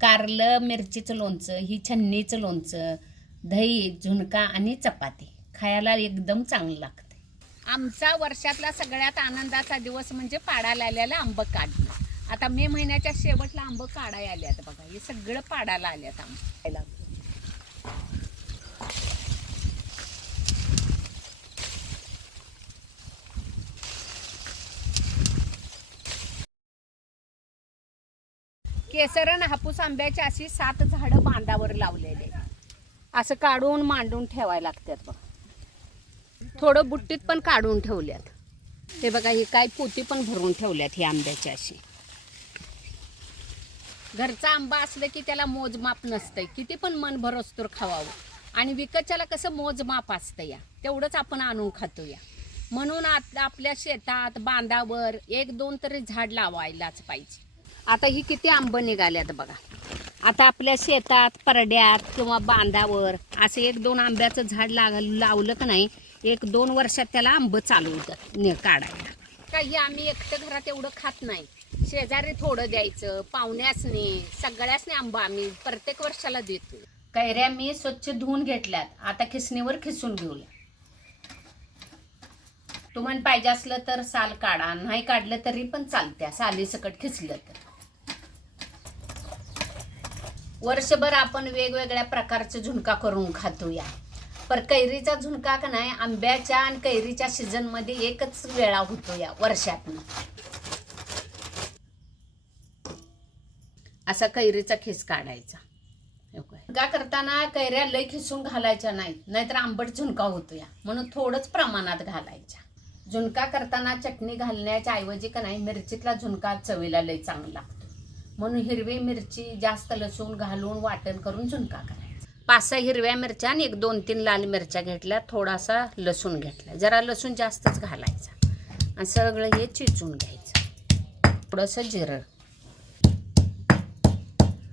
कारलं मिरचीचं लोणचं, ही छन्नीचं लोणचं, दही, झुणका आणि चपाती खायला एकदम चांगलं लागते. आमचा वर्षातला सगळ्यात आनंदाचा दिवस म्हणजे पाडायला आलेलं आंब काढणं. आता मे महिन्याच्या शेवटला आंब काढायला आल्यात बघा, हे सगळं पाडायला आल्यात आंब. केसर आणि हापूस आंब्याची अशी 7 झाडं बांधावर लावलेले, असं काढून मांडून ठेवायला लागतात बघा. थोडं बुट्टीत पण काढून ठेवल्यात. हे बघा, ही काय पोती पण भरून ठेवल्यात ही आंब्याची अशी. घरचा आंबा असलं की त्याला मोजमाप नसतंय, किती पण मन भरोस्तोर खावावं. आणि विकतच्याला कसं मोजमाप असतं या, तेवढंच आपण आणून खातो या. म्हणून आपल्या शेतात बांधावर 1-2 तरी झाड लावायलाच पाहिजे. आता ही किती आंब निघाल्यात बघा. आता आपल्या शेतात परड्यात किंवा बांधावर असं 1-2 आंब्याचं झाड लावलं का नाही, 1-2 वर्षात त्याला आंब चालू होतात काढायला. काही आम्ही एकटं घरात एवढं खात नाही, शेजारी थोडं द्यायचं, पाहुण्यासनी सगळ्यासनी आंबा आम्ही प्रत्येक वर्षाला देतो. कैऱ्या मी स्वच्छ धुवून घेतल्यात, आता खिसणीवर खिसून घेऊया. तुम्हाला पाहिजे असलं तर साल काढा, नाही काढलं तरी पण चालत्या, साली सकट खिसलं तर. वर्षभर आपण वेगवेगळ्या प्रकारचे झुणका करून खातोया. पर कैरीचा झुणका का नाही, आंब्याच्या आणि कैरीच्या सीझन मध्ये एकच वेळा होतो या वर्षातून. असा कैरीचा खिस काढायचा. झुणका करताना कैऱ्या लय खिसून घालायच्या नाहीत, नाहीतर आंबट झुणका होतो या, म्हणून थोडंच प्रमाणात घालायच्या. झुणका करताना चटणी घालण्याच्या ऐवजी का नाही, मिरचीतला झुणका चवीला लय चांगला लागतो. म्हणून हिरवी मिरची जास्त लसूण घालून वाटण करून झुणका करायचा. 5-6 हिरव्या मिरच्या आणि 1-2-3 लाल मिरच्या घेतल्या, थोडासा लसूण घेतला, जरा लसूण जास्तच घालायचा आणि सगळं हे चिचून घ्यायचं. थोडंसं जिरं,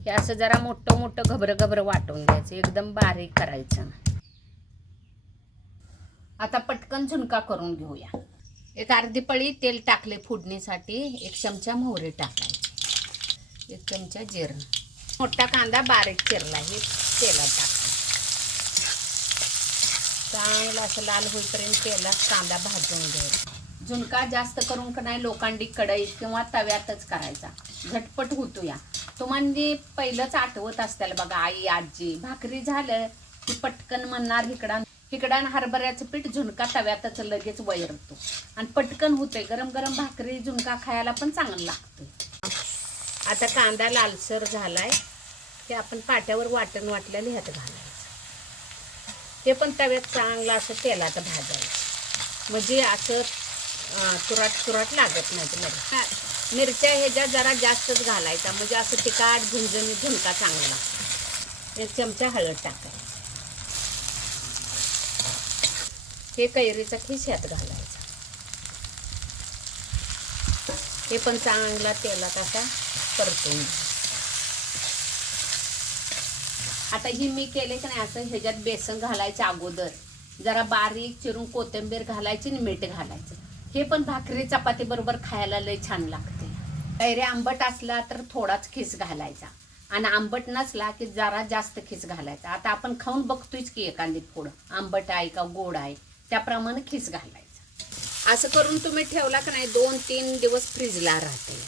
हे असं जरा मोठं मोठं घबरं वाटून घ्यायचं, एकदम बारीक करायचं. आता पटकन झुणका करून घेऊया. 1 अर्धी पळी तेल टाकले फोडणीसाठी, 1 चमचा मोहरी टाकायची, 1 चमचा जिरं, मोठा कांदा बारीक चिरला हे तेलात टाकायचा. चांगला असं लाल होईपर्यंत तेलात कांदा भाजून घ्यायचा. झुणका जास्त करून का नाही लोखंडी कढईत किंवा तव्यातच करायचा, झटपट होतो या. तुम्हाला पहिलंच आठवत असतील बघा, आई आजी भाकरी झालं की पटकन म्हणणार इकडं हरभऱ्याचं पीठ झुणका तव्यातच लगेच वैरतो आणि पटकन होतंय. गरम गरम भाकरी झुणका खायला पण चांगलं लागतं. आता कांदा लालसर झालाय, ते आपण पाट्यावर वाटण वाटलेलं ह्यात घालायचं. ते पण तव्यात चांगलं असं तेलात भाजायचं, म्हणजे असं तुराट लागत नाही. मिरच्या ह्याच्यात जरा जास्तच घालायचा, म्हणजे असं तिखट झुणझुणीत झुणका चांगला लागतो. 1 चमचा हळद टाकायची. हे कैरीचा खिस ह्यात घालायचा, हे पण चांगला तेलात असा परतून घ्यायचा. आता ही मी केले की नाही असं, ह्याच्यात बेसन घालायचं अगोदर, जरा बारीक चिरून कोथिंबीर घालायची आणि मीठ घालायचं. हे पण भाकरी चपाती बरोबर खायला लय छान लागते. कैऱ्या आंबट असला तर थोडाच खिस घालायचा आणि आंबट नसला की जरा जास्त खिस घालायचा. आता आपण खाऊन बघतोयच की एखादी फोड आंबट आहे का गोड आहे, त्याप्रमाणे खिस घालायचा. असं करून तुम्ही ठेवला का नाही 2-3 दिवस फ्रीजला राहते.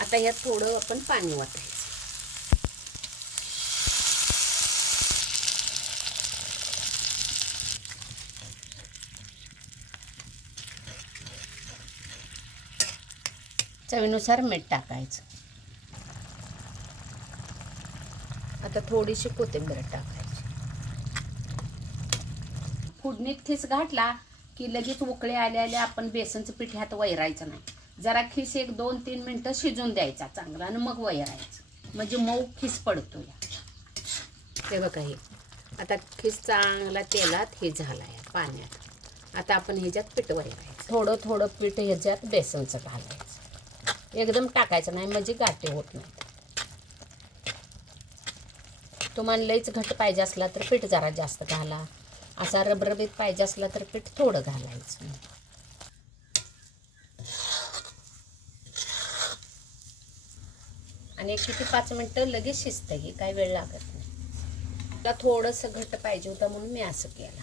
आता ह्यात थोडं आपण पाणी वाटायचं. चवीनुसार मीठ टाकायचं. आता थोडीशी कोथिंबीर टाकायची. फोडणीत खिस घातला की लगेच उकळे आल्या आपण बेसनचं पीठ ह्यात वैरायचं नाही, जरा खिस 1-2-3 मिनटं शिजून द्यायचा चांगला आणि मग वैरायचं, म्हणजे मऊ खिस पडतो या. ते बघा, हे आता खिस चांगला तेलात हे झाला या पाण्यात. आता आपण ह्याच्यात पीठ वैरायचं, थोडं पीठ ह्याच्यात बेसनचं घालायचं, एकदम टाकायचं नाही म्हणजे गाठी होत नाही. तुम्हाला लईच घट्ट पाहिजे असला तर पीठ जरा जास्त घाला, असा रबरबीत पाहिजे असला तर पीठ थोडं घालायचं. आणि आणि किती 5 मिनटं लगेच शिजतं, ही काय वेळ लागत नाही. मला थोडंसं घट्ट पाहिजे होतं म्हणून मी असं केलं.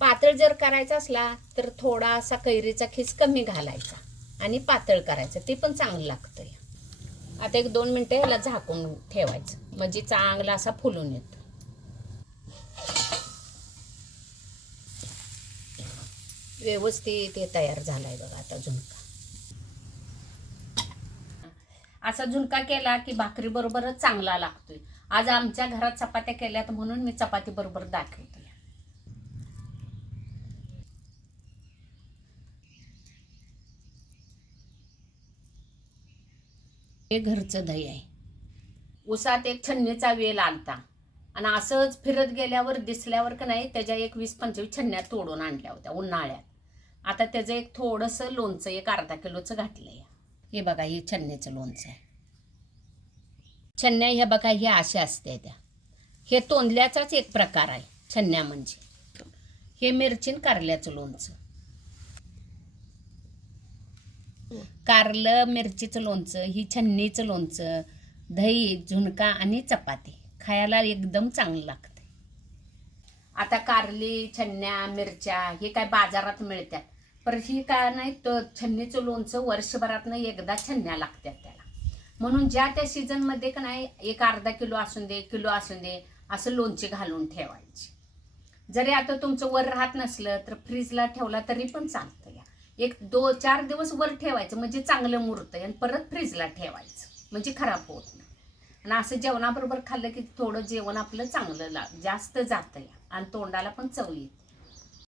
पातळ जर करायचा असला तर थोडासा कैरीचा खीस कमी घालायचा आणि पातळ करायचं, ते पण चांगलं लागतंय. आता 1-2 मिनटं याला झाकून ठेवायचं, म्हणजे चांगला असा फुलून येतो. व्यवस्थित हे तयार झालाय बघा. आता झुणका असा झुणका केला की भाकरी बरोबरच चांगला लागतोय. आज आमच्या घरात चपात्या केल्यात म्हणून मी चपाती बरोबर दाखवते. हे घरचं दही आहे. उसात एक छन्नीचा वेल आलता आणि असंच फिरत गेल्यावर दिसल्यावर का नाही त्याच्या एक 20-25 छन्न्या तोडून आणल्या होत्या उन्हाळ्यात. आता त्याचं एक थोडंसं लोणचं एक अर्धा किलोचं घातलंय. हे बघा, हे छन्न्याचं लोणचं आहे. छन्न्या हे बघा, हे अशा असते त्या. हे तोंडल्याचाच एक प्रकार आहे छन्न्या म्हणजे. हे मिरचीन कारल्याचं लोणचं. कारलं मिरचीचं लोणचं, ही छन्नीचं लोणचं, दही, झुणका आणि चपाती खायला एकदम चांगलं लागते. आता कारली, छन्न्या, मिरच्या हे काय बाजारात मिळतात, पण ही काय नाही तर छन्नीचं लोणचं वर्षभरातनं एकदा छन्न्या लागतात त्याला. म्हणून ज्या त्या सीझनमध्ये का नाही एक अर्धा किलो असून दे, किलो असून दे, असं लोणचे घालून ठेवायचे. जरी आता तुमचं वर राहत नसलं तर फ्रीजला ठेवला तरी पण चालतं. या 1-4 दिवस वर ठेवायचं म्हणजे चांगलं मुरतं आणि परत फ्रीजला ठेवायचं म्हणजे खराब होत नाही. आणि असं जेवणाबरोबर खाल्लं की थोडं जेवण आपलं चांगलं जास्त जातं या आणि तोंडाला पण चव येते.